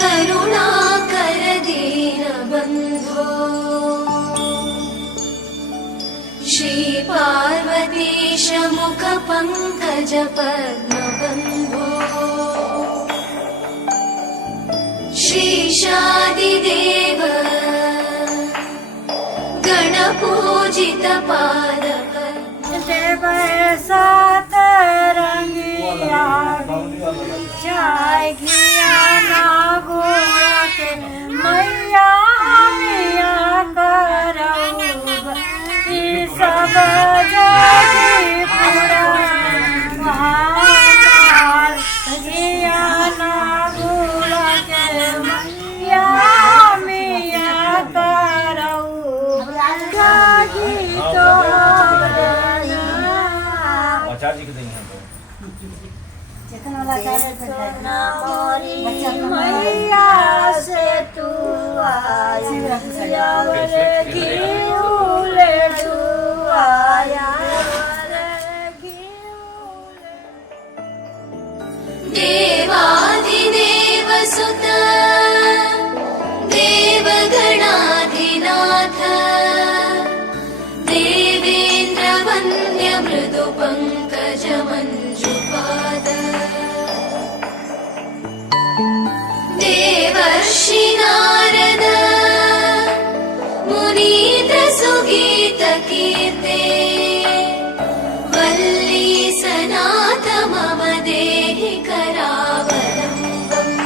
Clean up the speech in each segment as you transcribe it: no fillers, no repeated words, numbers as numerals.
करुणाकर दीनबन्धो श्रीपार्वतीश मुखपङ्कज पद्मबन्धो श्रीशादिदेव गणपूजित पादप सात रंगिया चाय घिया ना गोरा के मैया मिया करऊ ई सब जगी पूरा महाकाल घिया ना गोरा के मैया मिया करऊ जागी तो चार्ज कर देंगे मैया से तू आया घिउले तू आया देवाधिदेव सुत देवगणाधिनाथ देवेन्द्र वन्द्य मृदु पंकज मंजुपाद देवर्षि नारद मुनीन्द्र सुगीत कीर्ते वल्ली सनाथ मम देहि करावलम्बम्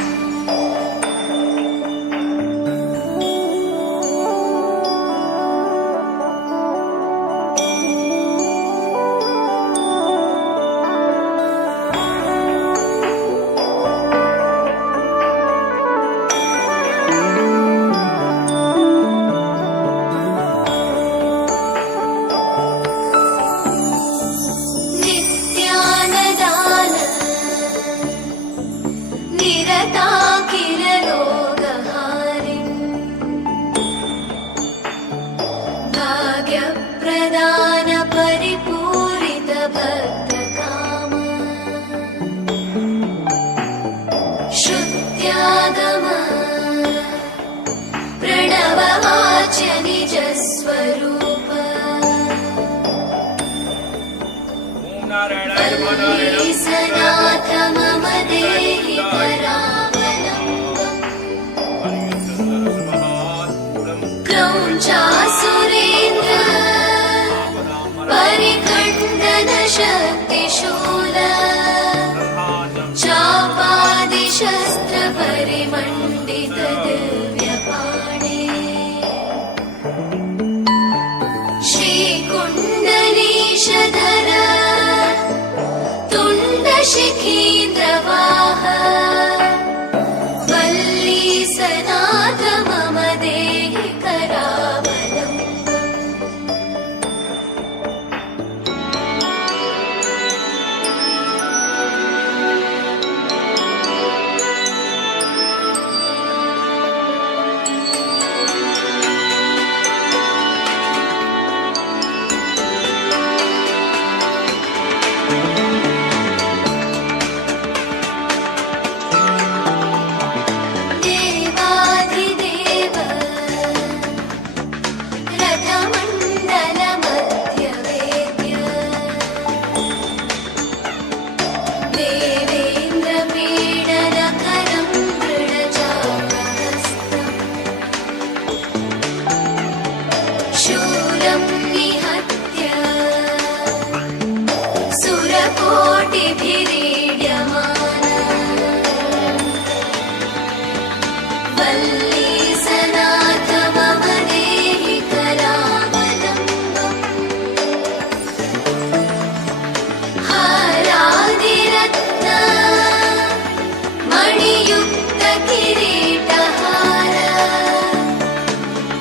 नित्यानदान निरता किल रोगहारिन् भाग्यप्रदान परिपूरित भक्तकाम श्रुत्यागम प्रणववाच्य निज स्वरूप सनाथ मम देहि करावलम्बम् क्रौञ्चासुरेन्द्र परिखण्डन शक्तिशूल चापादिशस्त्र परिमण्डित दिव्यपाणे श्रीकुण्डलीशधर तुण्डशिखीन्द्रवाह वल्ली सनाथ मम देहि करावलम्बम् देवाधिदेव रथमण्डल मध्यवेद्य देवेन्द्र पीडनकरं दृढचापहस्तम् शूलं निहत्य सुरकोटिभिरीड्यमान वल्ली सनाथ मम देहि करावलम्बम् हारादिरत्न मणियुक्त किरीटहार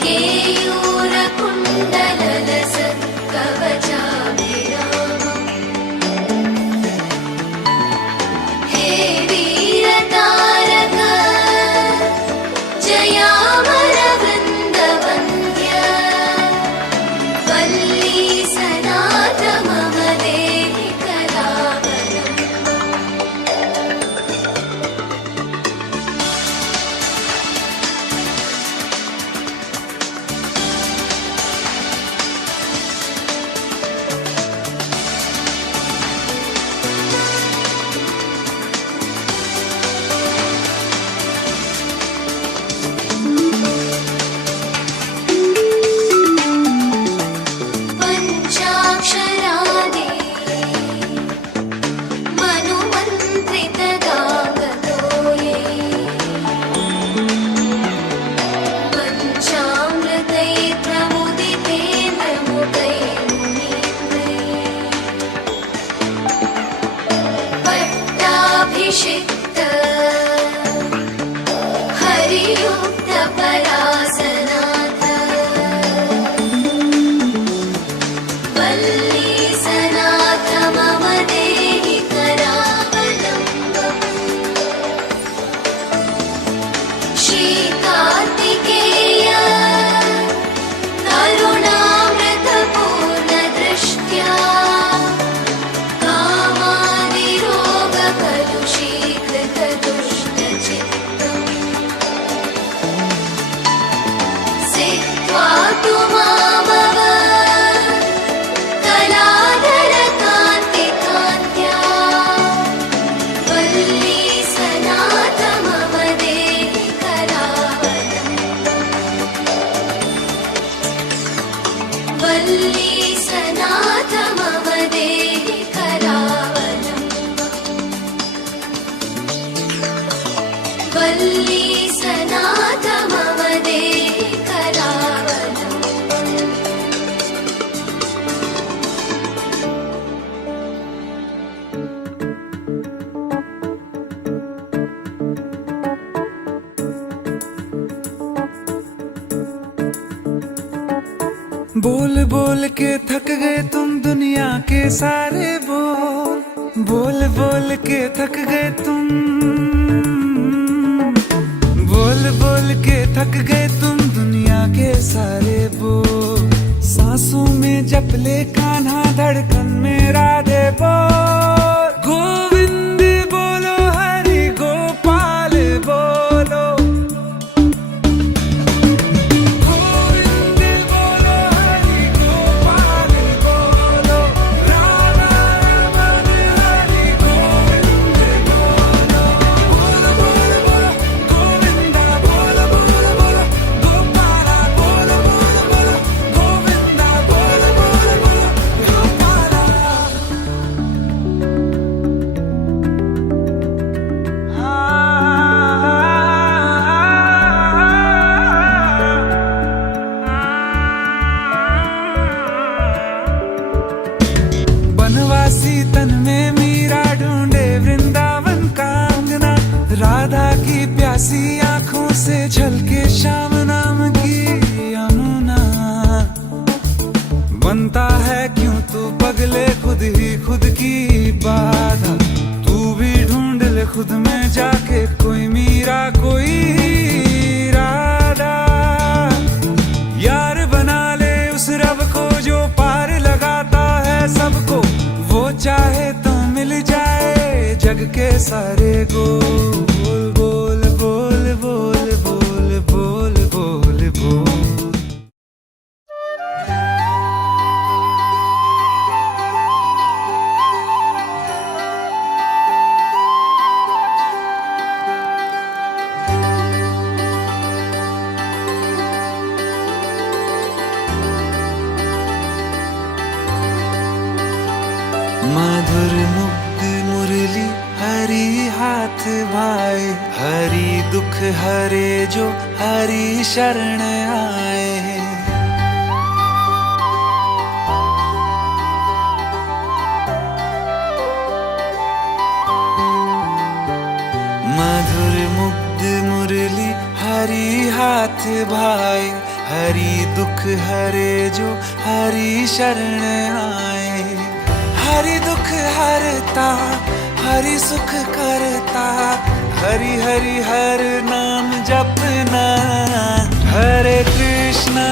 केयूर कुण्डललसत् कवचाभिरामम् अभिषिक्त हरियुक्त परासनाथ वल्लीसनाथ मम देहि करावलम्बम् श्रीकार्तिकेय करुणामृतपूर्णदृष्ट्या कामादिरोगकलुषीकृतदुष्टचित्तम् सित्वा तु मामव कलाधरकान्तिकान्त्या वल्लीसनाथ मम देहि करावलम्बम् वल्लीसनाथ मम देहि करावलम्बम् वल्लीसनाथ मम देहि करावलम्बम् बोल बोल के थक गए तुम दुनिया के सारे बोल बोल बोल के थक गए तुम बोल बोल के थक गए तुम दुनिया के सारे बोल सांसों में जप ले कान्हा धड़कन में राधे बोल गोविंद बोलो हरि गोपाल बोलो गोविंद बोलो हरि गोपाल बोलो राधा रमन हरि गोविंद बोलो बोल बोल बोल गोविंदा बोल बोल बोल गोपाला बोल बोल बोल गोविंदा बोल बोल बोल गोपाला बनवासी तन में मीरा ढूंढे वृंदावन का अंगना राधा की प्यासी आंखों से झलके श्याम नाम की यमुना बनता है क्यों तू पगले खुद ही खुद की बाधा तू भी ढूंढ ले खुद में जाके कोई मीरा कोई राधा यार बना ले उस रब को जो पार लगाता है सबको वो चाहे तो मिल जाए जग के सारे गोल बोल बोल बोल बोल बोल बोल बोल मधुर मुग्ध मुरली हरी हाथ भाए हरी दुख हरे जो हरी शरण आए मधुर मुग्ध मुरली हरी हाथ भाए हरी दुख हरे जो हरी शरण आए हरि दुख हरता हरि सुख करता हरि हरि हर नाम जपना हरे कृष्णा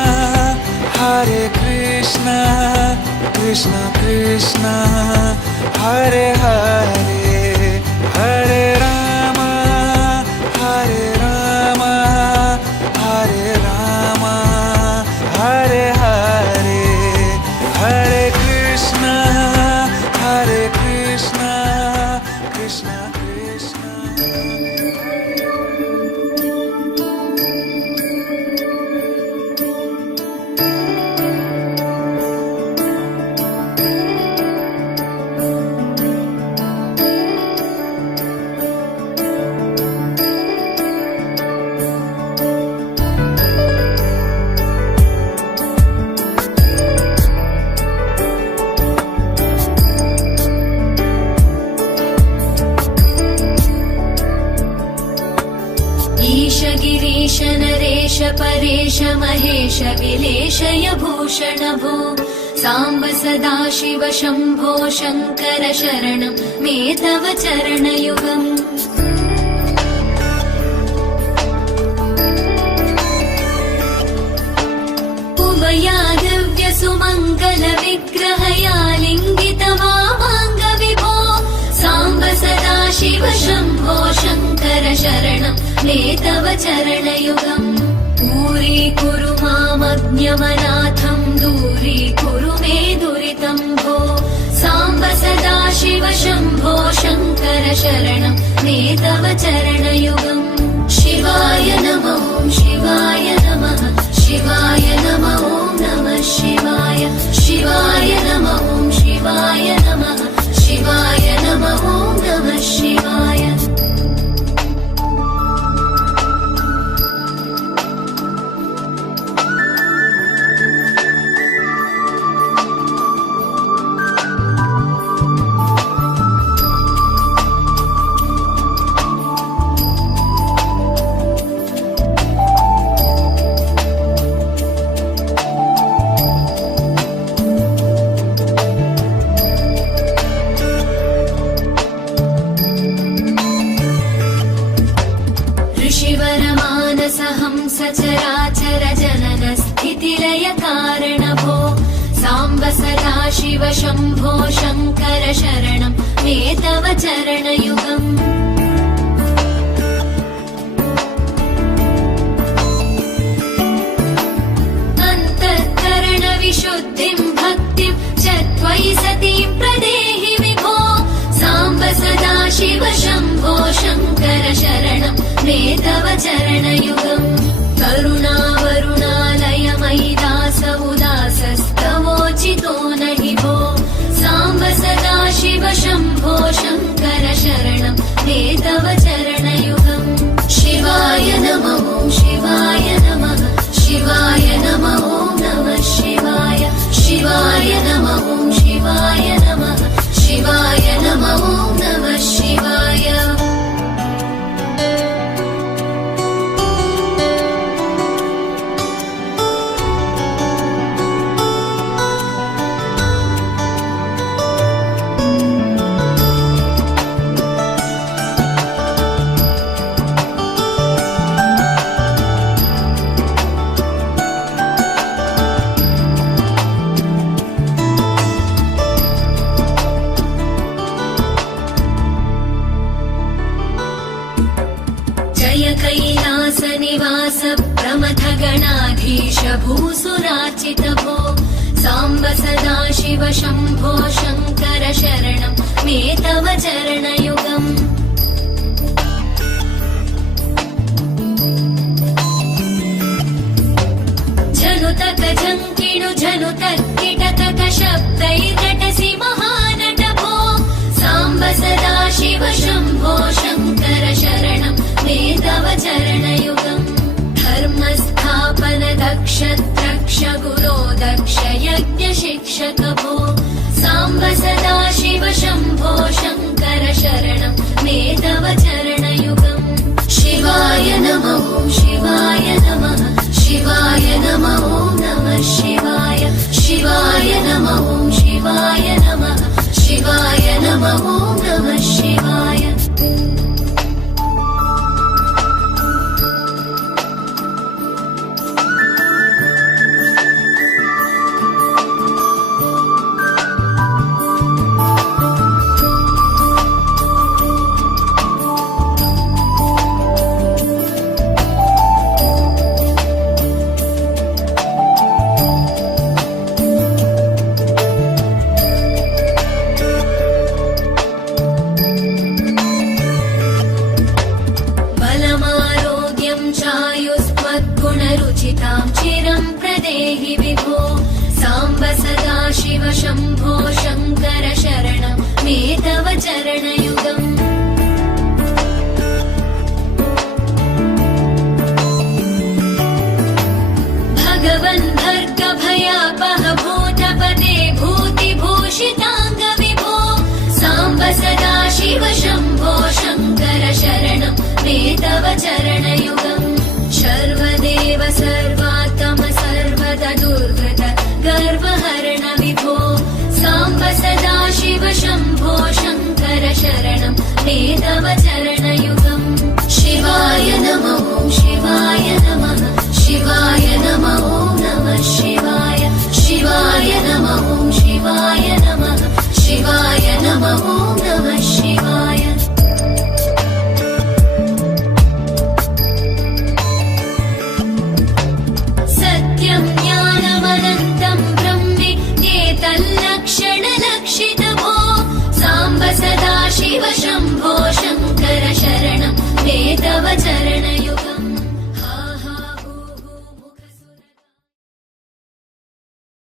कृष्ण कृष्ण हरे हरे हरे राम हरे राम हरे राम हरे हरे हरे कृष्ण कृष्ण कृष्ण परेश महेश विलेशय भूषण भो साम्ब सदा शिव शम्भो शङ्कर शरणं मे तव चरणयुगम् उमया दिव्य सुमङ्गल विग्रहया लिङ्गित वामाङ्ग विभो साम्ब सदा शिव शम्भो शङ्कर शरणं मे तव चरणयुगम् दूरीकुरु मामज्ञमनाथं दूरीकुरु मे दुरितं भो साम्ब सदा शिव शम्भो शङ्कर शरणं मे तव चरणयुगम् शिवाय नमो शिवाय नमः शिवाय नमो नमः शिवाय शिवाय नमो शिवाय नमः शिवाय नमो नमः शिवाय सचराचर जनन स्थितिलय कारण भो साम्ब सदा शिव शम्भो शङ्कर शरणं मे तव चरणयुगम् अन्तःकरण विशुद्धिं भक्तिं च त्वयि सतीं प्रदेहि विभो साम्ब सदा शिव शम्भो शङ्कर शरणं मे तव चरणयुगम् करुणावरुणालय मयि दास उदासस्तवोचितो नहि भो साम्ब सदा शिव शम्भो शङ्कर शरणं मे तव चरणयुगम् शिवाय नमो शिवाय नमः शिवाय नमो नमः शिवाय शिवाय नमो शिवाय नमः शिवाय नमो नमः शिवाय कैलासनिवास प्रमथ गणाधीश भूसुरार्चित भो साम्ब सदा शिव शम्भो शङ्कर शरणं मे तव चरणयुगम् जनुतक जङ्किणु जनुतक्किटकक शब्दैर्नटसि महानट भो साम्ब सदा शिव शम्भो शङ्कर शरणं मे तव चरणयुगम् धर्मस्थापन दक्ष द्रक्ष गुरो दक्ष यज्ञ शिक्षक भो साम्ब सदा शिव शम्भो शङ्कर